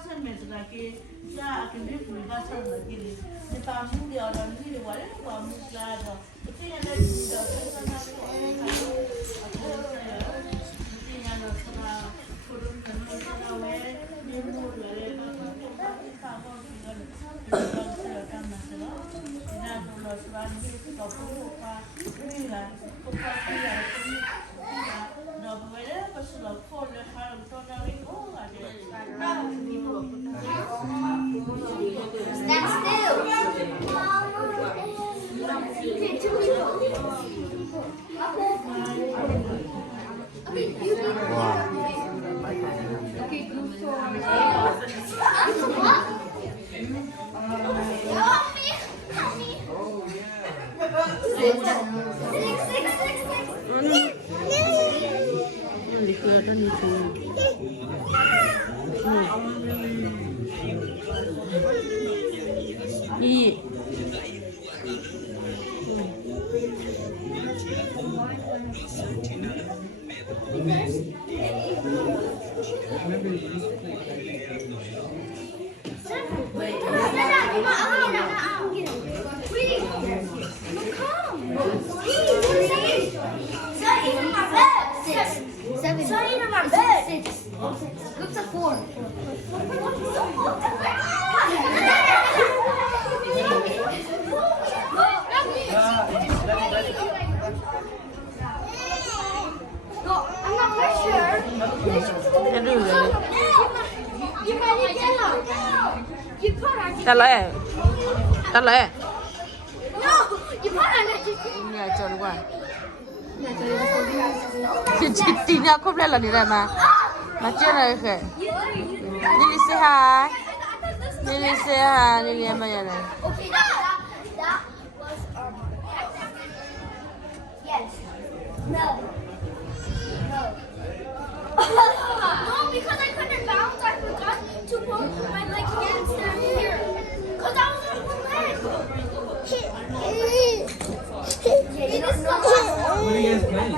Basan lagi, ya akan dia punya basan lagi. Di tamu dia orang ni dia boleh kamu selada. Itu yang ada di dalam sana tu. Aku saya, itu yang ada sana turun turun sana weh, ni mur lagi. Kamu tinggal selatan masalah. Ina tu selatan ni kapu apa, ni lah, apa dia ni. Dah boleh pasal kau le kalau kau nak ikut ada. Stand still. Okay, two people. Wow. Okay, group for. What? Help me. Groups of four. No, I'm not quite sure. You might get yellow. You put on it. Trả lời. No, you put on it. Nhà tròn quá. Chị nhà không lên là đi ra mà chưa này kìa. Lily say hi. Lily say hi. Lily em này. Okay, that was yes. No. No, because I couldn't bounce. I forgot to put my leg against here. Because I was on one leg. Yeah, you don't know. What are you guys playing?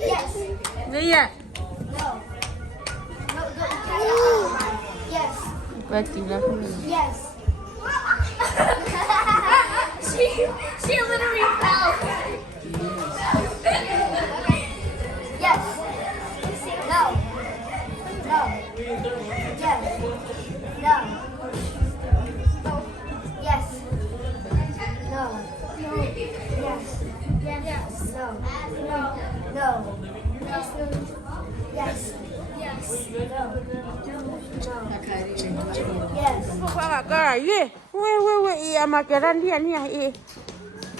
Yes. Đi à. No. Yes. Vậy chị là không được. Yes. she literally fell. Yes. No. No. Yes. No. Yes. No. Yes. Yes. No. No. No. Yes. Yes. Yes. No. Yes. Kwa ka ye. We amakeran dia ni eh.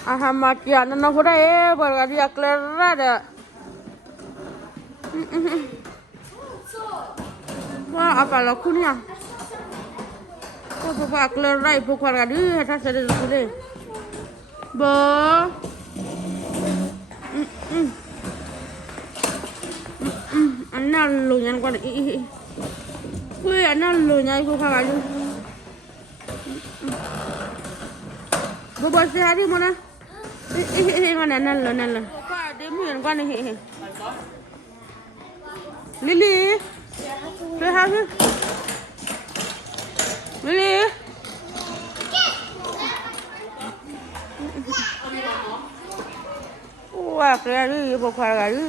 Aha makia na hora e bara dia clara da. Wah apa lo kunya. Ko pa clara ipo kwa dia ta sede sede. Bo. Anh lùi nhanh qua đi. Quê anh lùi nhanh qua qua luôn. Bố bố xe đi mà nè. Con này nè. Qua đến miền qua này. Lily. Say hi. Lily. Wow, cái này bố qua cái này.